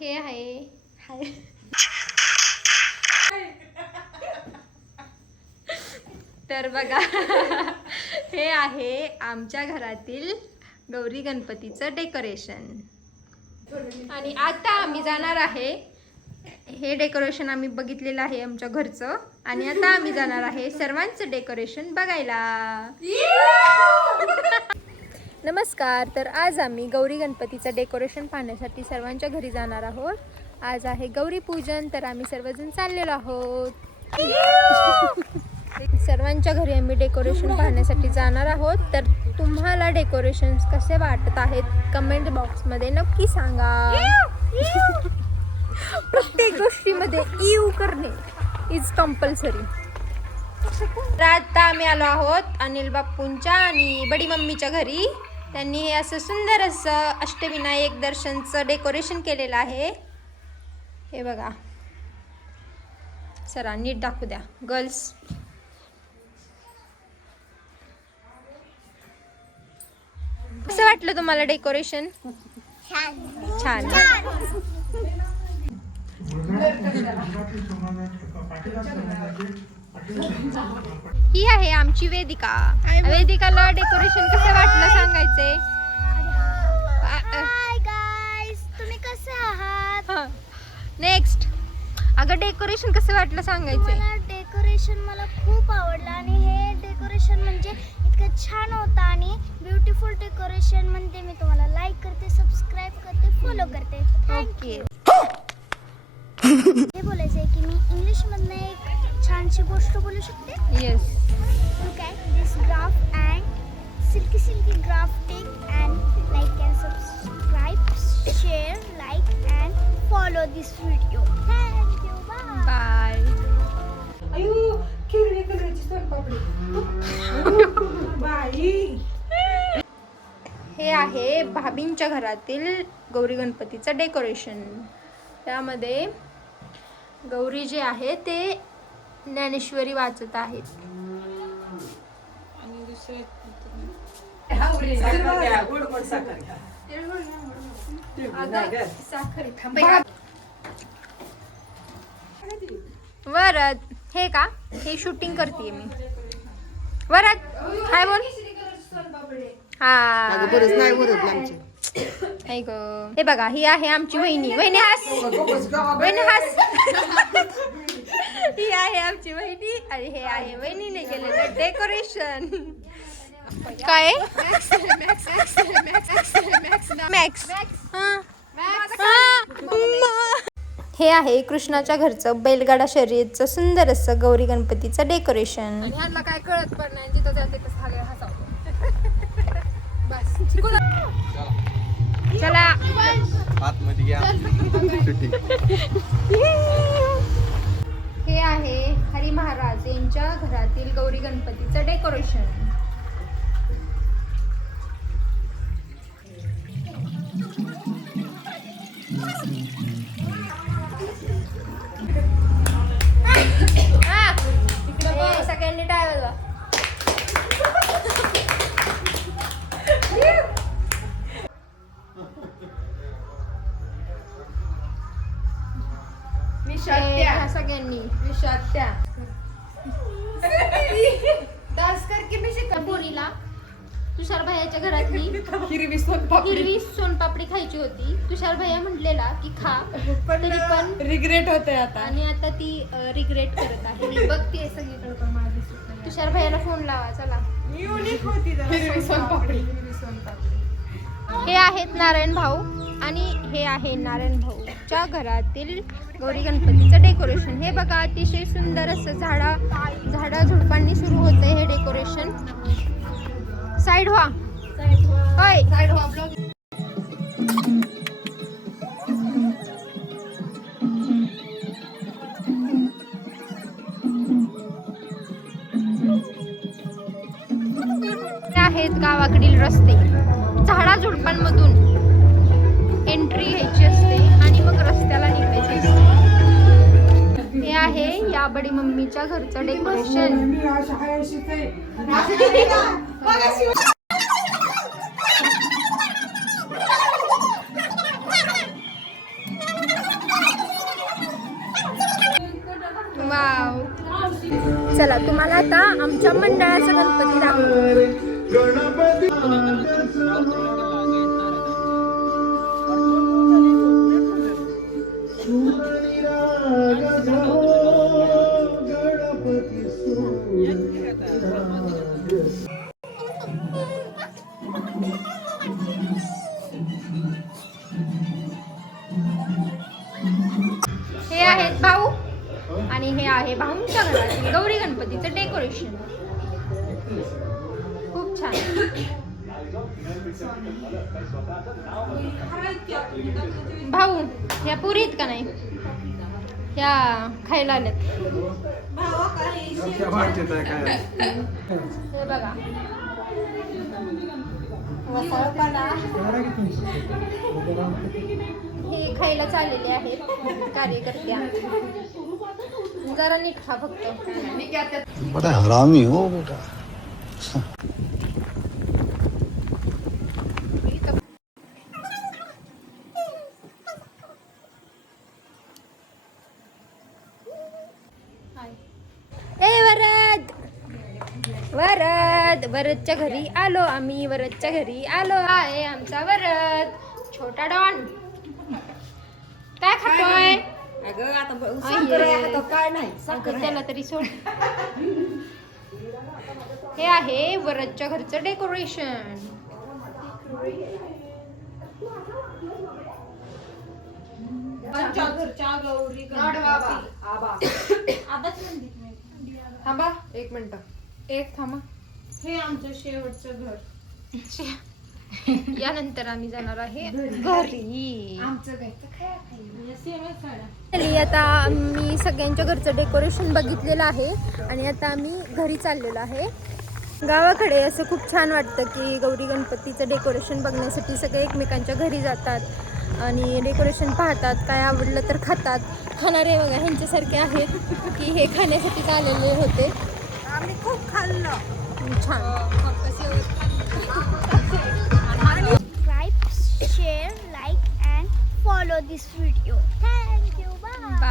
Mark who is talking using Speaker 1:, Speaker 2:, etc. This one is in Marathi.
Speaker 1: हे आहे. हाय. तर बघा हे आहे आमच्या घरातील गौरी गणपतीचं डेकोरेशन. आणि आता आम्ही जाणार आहे हे डेकोरेशन आम्ही बघितलेलं आहे आमच्या घरचं. आणि आता आम्ही जाणार आहे सर्वांचं डेकोरेशन बघायला. नमस्कार तर आज आम्ही गौरी गणपतीचं डेकोरेशन पाहण्यासाठी सर्वांच्या घरी जाणार आहोत. आज आहे गौरी पूजन तर आम्ही सर्वजण चाललेलो आहोत. सर्वांच्या घरी आम्ही डेकोरेशन पाहण्यासाठी जाणार आहोत. तर तुम्हाला डेकोरेशन कसे वाटत आहेत कमेंट बॉक्समध्ये नक्की सांगा. प्रत्येक गोष्टीमध्ये यू करणे इज कंपल्सरी तर आता आम्ही आलो आहोत अनिल बाप्पूंच्या आणि बडी मम्मीच्या घरी. त्यांनी हे असं सुंदर असं अष्टविनायक दर्शनचं डेकोरेशन केलेलं आहे. हे बघा. सरा नीट दाखवू द्या. गर्ल्स कसं वाटलं तुम्हाला डेकोरेशन? छान. ही आहे आमची वेदिका. वेदिकाला डेकोरेशन कसं वाटलं सांगायचंय?
Speaker 2: तुम्ही कसे आहात?
Speaker 1: नेक्स्ट अगं डेकोरेशन कसं वाटलं सांगायचंय?
Speaker 2: मला डेकोरेशन मला खूप आवडलं आणि हे डेकोरेशन म्हणजे इतकं छान होतं आणि ब्युटिफुल डेकोरेशन म्हणते मी तुम्हाला. लाईक करते सबस्क्राईब करते फॉलो करते.
Speaker 1: ओके
Speaker 2: हे बोलायचं आहे की मी इंग्लिशमधनं एक छानशी गोष्ट बोलू शकते?
Speaker 1: Yes
Speaker 2: you can this graph and silky silky graph take and like and subscribe share like and follow this video
Speaker 1: bye हे आहे भाबींच्या घरातील गौरी गणपतीचं डेकोरेशन त्यामध्ये गौरी जे आहे ते ज्ञानेश्वरी वाचत आहेत.
Speaker 3: आणि दुसरे
Speaker 1: वरद हे का? हे शूटिंग करते मी. वरद काय बोल. हा.
Speaker 4: नाही
Speaker 1: हे बघा ही आहे आमची वहिनी. वहिनी हास. वहिनी हास. ही आहे आमची वहिनी आणि हे आहे वहिनीने केलेलं डेकोरेशन काय? मॅक्स हे. आहे कृष्णाच्या घरचं बैलगाडा शर्यतचं सुंदर असं गौरी गणपतीचं डेकोरेशन
Speaker 3: ह्यांना काय कळत पण नाही जिथं जाते तसं सगळे हसावं. बस.
Speaker 1: चला.
Speaker 4: आतमध्ये घ्या.
Speaker 1: यांच्या घरातील गौरी गणपतीचं डेकोरेशन सगळ्यांनी टाळलं सगळ्यांनी.
Speaker 3: डान्स कर की मी शिकत
Speaker 1: पोरीला. तुषार भैयाच्या घरातली
Speaker 3: हिरवी सोनपापडी
Speaker 1: हिरवी सोनपापडी खायची होती. तुषार भैया म्हटलेला की खा. तरी पण
Speaker 3: रिग्रेट होते आता.
Speaker 1: आणि आता ती रिग्रेट करत आहे. बघते सगळीकडे पण मला दिसत नाही. तुषार भैयाला फोन लावा चला.
Speaker 3: युनिक होती हिरवी सोनपापडी हिरवी सोनपापडी
Speaker 1: हे आहेत नारायण भाऊ आणि हे आहे नारायण भाऊच्या घरातील गौरी गणपतीचं डेकोरेशन. हे बघा अतिशय सुंदर असं झाडा झाडा झुडपांनी सुरू होतंय हे डेकोरेशन. साईड व्हा. होय.
Speaker 3: साईड व्हा
Speaker 1: आहेत गावाकडील रस्ते. झाडा झुडपांमधून. आहे या बडी मम्मीच्या घरचं डेकोरेशन. चला तुम्हाला आता आमच्या मंडळाचा गणपती दाखवतो हे आहेत भाऊ आणि हे आहे भाऊंच्या घरातील गौरी गणपतीचं डेकोरेशन. खूप छान. भाऊ ह्या पुरी आहेत का नाही? ह्या खायला आल्यात. हे बघा. हे खायला चाललेले आहेत कार्यकर्त्या. जरा नीट खा फक्त.
Speaker 5: बड़ा हरामी हो बेटा
Speaker 1: ए वरद वरद वरदच्या घरी आलो आम्ही वरदच्या घरी आलो आहे आमचा वरद. छोटा डॉन. काय खातोय? अय्ये.
Speaker 3: काय नाही.
Speaker 1: अगं, त्याला तरी सोड. हे आहे वरदच्या घरचं डेकोरेशन.
Speaker 3: गणपती. थांबा एक मिनिट.
Speaker 1: एक थांबा.
Speaker 3: हे आमचं शेवटचं घर.
Speaker 1: यानंतर आम्ही जाणार आहे घरी.
Speaker 3: आमचं काय तर काय खायला? या सेमच साड्या.
Speaker 1: खाली आता आम्ही सगळ्यांच्या घरचं डेकोरेशन बघितलेलं आहे. आणि आता आम्ही घरी चाललेलो आहे. गावाकडे असं खूप छान वाटतं की गौरी गणपतीचं डेकोरेशन बघण्यासाठी सगळे एकमेकांच्या घरी जातात. आणि डेकोरेशन पाहतात काय आवडलं तर खातात. खाणारे बघा ह्यांच्यासारखे आहेत की हे खाण्यासाठी आलेले होते.
Speaker 3: subscribe share like
Speaker 1: and follow this video thank you bye.